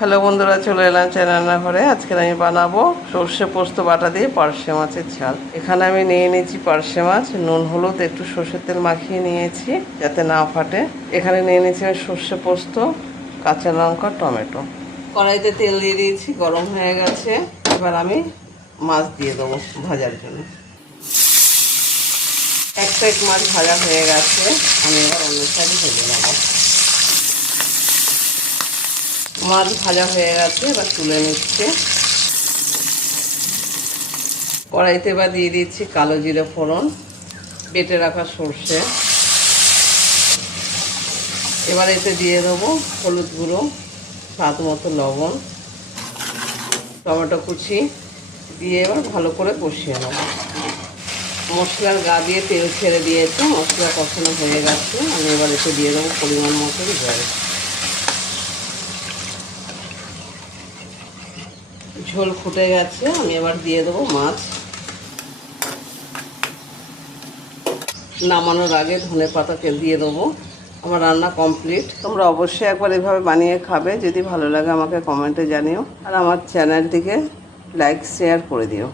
Hello বন্ধুরা, চলে এলাম রান্নাঘরে। আজকে আমি বানাবো সর্ষে পোস্ত বাটা দিয়ে পার্শে মাছের ঝাল। এখানে আমি নিয়ে নিয়েছি পার্শে মাছ, নুন হলুদ একটু সর্ষের তেল মাখিয়ে নিয়েছি যাতে না ফাটে। এখানে নিয়ে নিয়েছি আমি সর্ষে পোস্ত, কাঁচা লঙ্কা, টমেটো। কড়াইতে তেল দিয়ে দিয়েছি, গরম হয়ে গেছে। এবার আমি মাছ দিয়ে দেবো ভাজার জন্য। এক সাইড মাছ ভাজা হয়ে গেছে, আমি এবার অন্য সাইডে ভেজে নেবো। মাছ ভাজা হয়ে গেছে, এবার তুলে নিচ্ছে। কড়াইতে এবার দিয়ে দিচ্ছি কালো জিরে ফোড়ন, বেটে রাখা সর্ষে। এবার এতে দিয়ে দেবো হলুদ গুঁড়ো, স্বাদ মতো লবণ, টমেটো কুচি দিয়ে এবার ভালো করে কষিয়ে নেব। মশলার গা দিয়ে তেল ছেড়ে দিয়েছে, মশলা কষানো হয়ে গেছে। আমি এবার এতে দিয়ে দেবো পরিমাণ মতো জল। ঝোল ফুটে গেছে, আমি এবার দিয়ে দেবো মাছ। নামানোর আগে ধনেপাতা তেল দিয়ে দেবো। আমার রান্না কমপ্লিট। তোমরা অবশ্যই একবার এভাবে বানিয়ে খাবে। যদি ভালো লাগে আমাকে কমেন্টে জানিও, আর আমার চ্যানেলটিকে লাইক শেয়ার করে দিও।